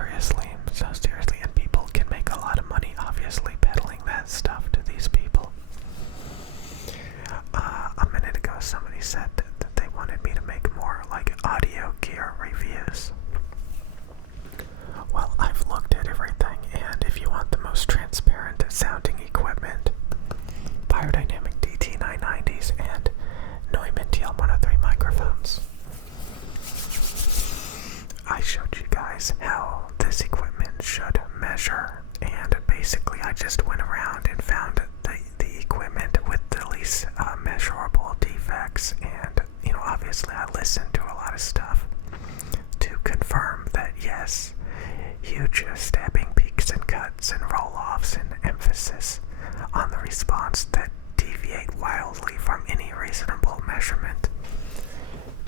seriously, and people can make a lot of money, obviously, peddling that stuff to these people. A minute ago, somebody said that they wanted me to make more, like, audio gear reviews. Well, I've looked at everything, and if you want the most transparent sounding equipment, Biodynamic DT990s and Neumann TL103 microphones. I showed you guys how this equipment should measure, and basically I just went around and found the equipment with the least measurable defects, and obviously I listened to a lot of stuff to confirm that yes, huge stabbing peaks and cuts and roll-offs and emphasis on the response that deviate wildly from any reasonable measurement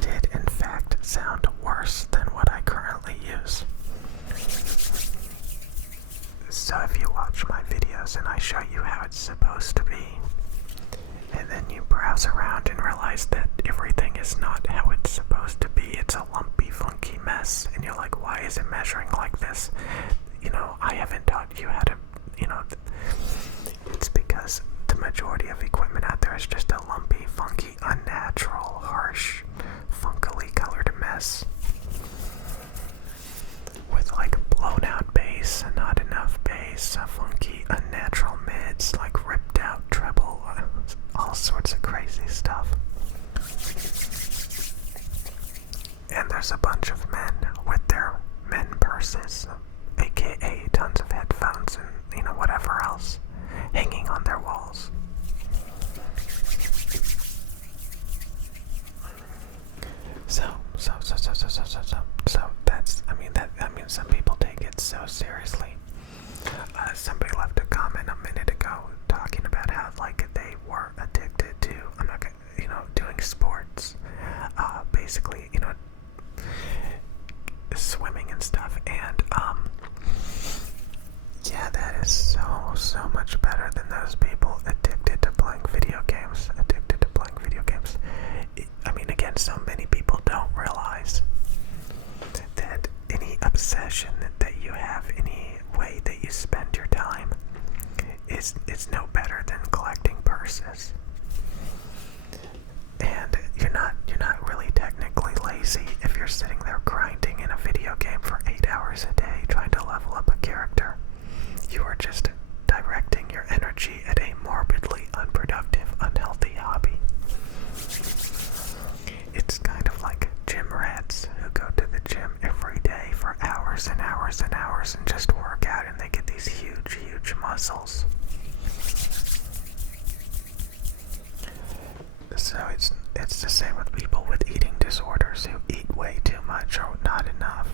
did in fact sound worse than what I currently use. So if you watch my videos and I show you how it's supposed to be, and then you browse around and realize that everything is not how it's supposed to be, it's a lumpy, funky mess, and you're like, why is it measuring like this? I haven't taught you how to, it's because the majority of equipment out there is just a lumpy, funky, unnatural, harsh, funkily colored mess with like blown out bass and not enough bass, funky, unnatural mids, like ripped out treble, all sorts of crazy stuff. And there's a bunch of men with their men purses, aka tons of headphones and whatever else, hanging on their walls. So that's, some people take it so seriously. Somebody left a comment a minute ago talking about how, like, they were addicted to, doing sports, basically, swimming and stuff, and, yeah, that is so much better than those people addicted to playing video games. Again, so many people don't realize that any obsession that you have, any way that you spend your time, is no better than collecting purses. And you're not really technically lazy if you're sitting there grinding in a video game for 8 hours a day trying to level up a character. You are just directing your energy at a morbidly unproductive, unhealthy hobby. It's kind of like gym rats who go to the gym every day for hours and hours and hours and just work out, and they get these huge, huge muscles. So it's the same with people with eating disorders who eat way too much or not enough.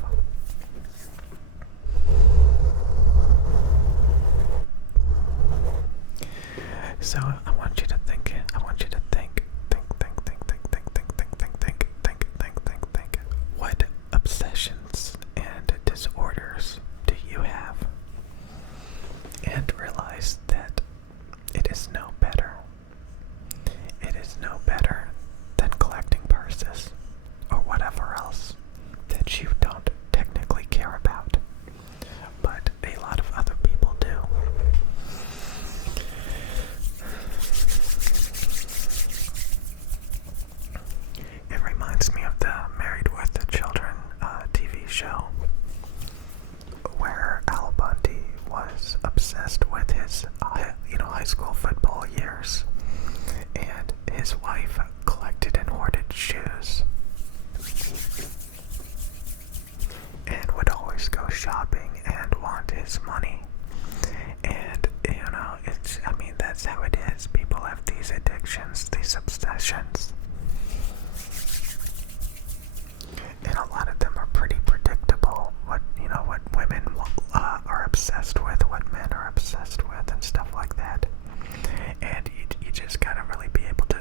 So I want you to think. What obsessions and disorders do you have? And realize that it is no better. It is no better than collecting purses or whatever else that you don't technically care about, but a lot of other people do. It reminds me of the Married with the Children TV show, where Al Bundy was obsessed with his high school football years, and his wife collected and hoarded shoes and would always go shopping and want his money. And that's how it is. People have these addictions, these obsessions, and a lot of them are pretty predictable. What women are obsessed with, what men are obsessed with, and stuff like that. And you just gotta really be able to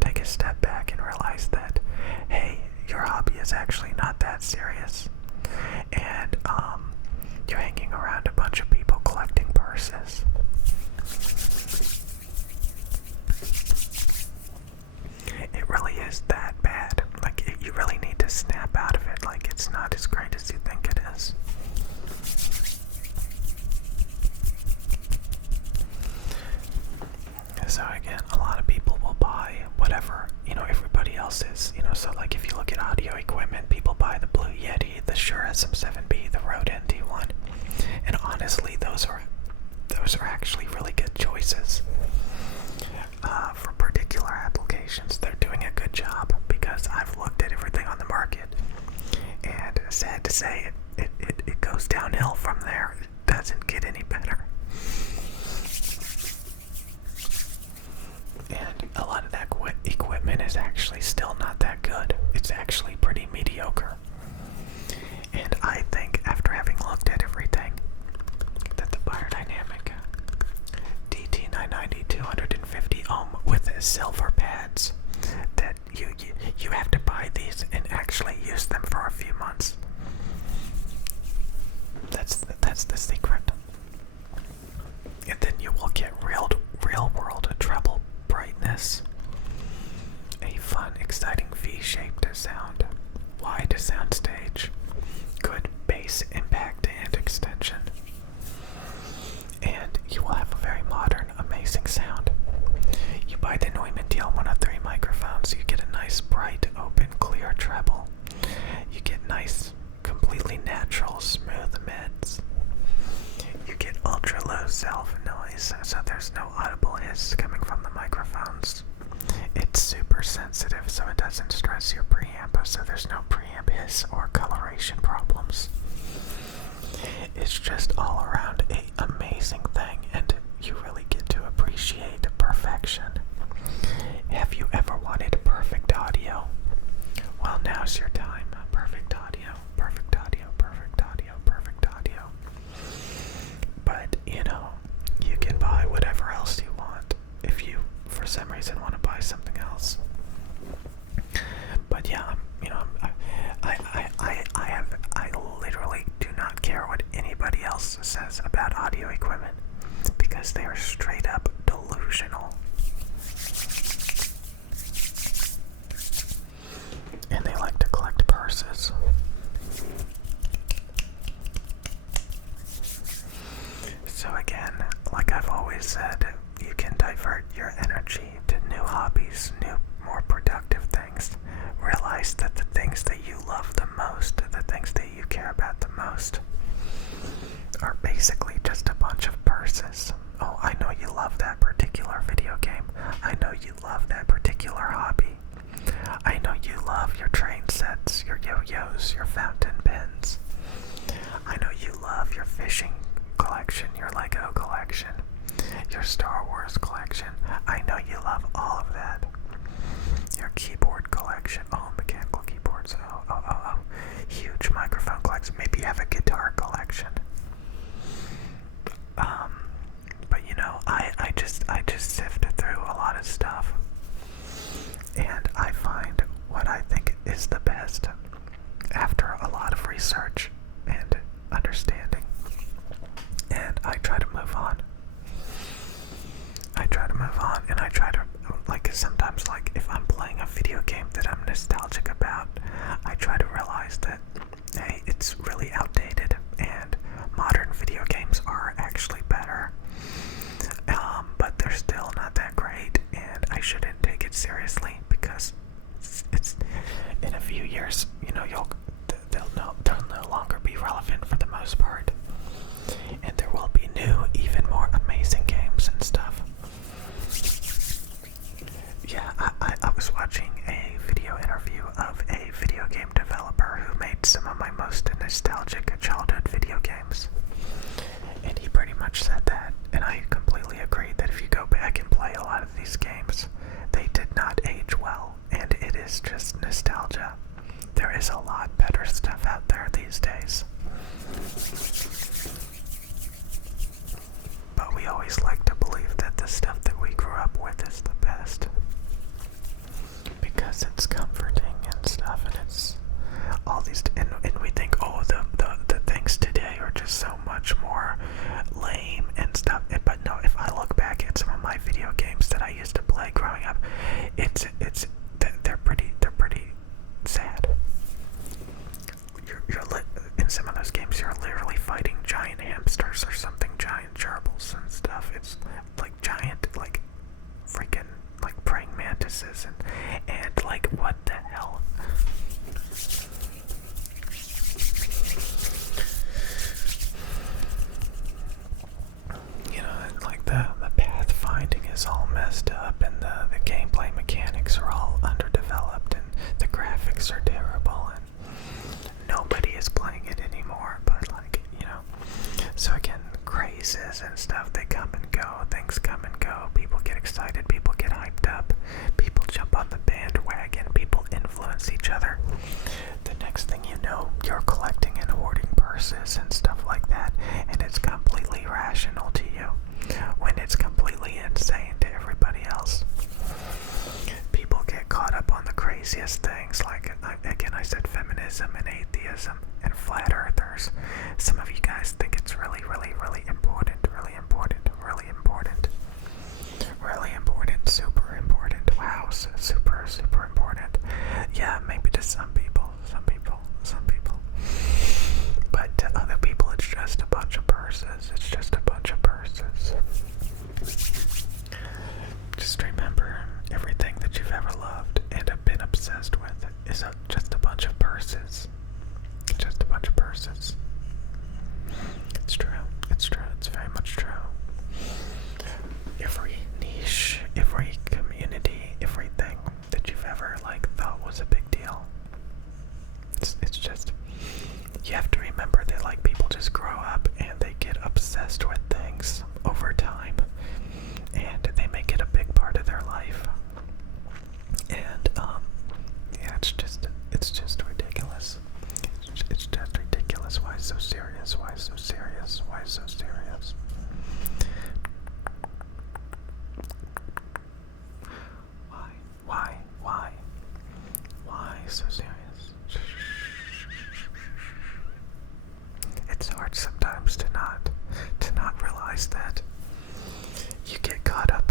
take a step back and realize that, hey, your hobby is actually not that serious, and you're hanging around a bunch of people collecting purses. It really is that bad. Like, you really need to snap out of it. Like, it's not as great as you think it is. even be the Rode NT1. And honestly, those are actually really good choices for particular applications. They're doing a good job because I've looked at everything on the market, and sad to say, it goes downhill from there. It doesn't get any better. And a lot of that equipment is actually still not that good. It's actually pretty mediocre. And I think, after having looked at everything, that the Biodynamic DT990 250 ohm with silver pads, that you have to buy these and actually use them for a few months. That's the secret. And then you will get real world treble brightness, a fun, exciting V-shaped sound, wide soundstage, good bass impact and extension, and you will have a very modern, amazing sound. You buy the Neumann DL103 microphones, you get a nice, bright, open, clear treble. You get nice, completely natural, smooth mids. You get ultra-low self-noise, so there's no audible hiss coming from the microphones. It's super sensitive, so it doesn't stress your preamp, so there's no preamp hiss or coloration problems. It's just all around an amazing thing, and you really get to appreciate perfection. Have you ever wanted perfect audio? Well, now's your time. Perfect audio, perfect audio, perfect audio, perfect audio. But, you can buy whatever else you want if you, for some reason, want to buy something else. But yeah, I literally do not care what anybody else says about audio equipment, because they are straight up delusional. And they like to collect purses. So again, like I've always said, you can divert your energy to new hobbies, new, more productive things. Realize that the things that you love the most, the things that you care about the most, are basically just a bunch of purses. Oh, I know you love that particular video game. I know you love that particular hobby. I know you love your train sets, your yo-yos, your fountain pens. I know you love your fishing collection, your Lego collection, your Star Wars collection. I know you love all of that. Your keyboard collection. Oh, mechanical keyboards. Oh. Huge microphone collection. Maybe you have a guitar collection. But I just sift through a lot of stuff, and I find what I think is the best after a lot of research and understanding, and I try to move on. And I try to, sometimes, if I'm playing a video game that I'm nostalgic about, I try to realize that, hey, it's really outdated, and modern video games are actually better, but they're still not that great, and I shouldn't take it seriously, because it's in a few years, they'll no longer be relevant for the most part, and there will be new, even more amazing games and stuff. Yeah, I was watching a video interview of a video game developer who made some of my most nostalgic childhood video games, and he pretty much said that, and I completely agree that if you go back and play a lot of these games, they did not age well, and it is just nostalgia. There is a lot better stuff out there these days. But we always like to believe that the stuff that we grew up with is the best, because it's comforting and stuff, and it's all these, and we think, oh, the things today are just so much more lame and stuff. But no, if I look back at some of my video games that I used to play growing up, they're pretty sad. remember that like people just grow up and they get obsessed with things over time, and they make it a big part of their life. And yeah, it's just ridiculous. It's just ridiculous. Why so serious? Why so serious? Why so serious? Why so serious? It's hard sometimes to not realize that you get caught up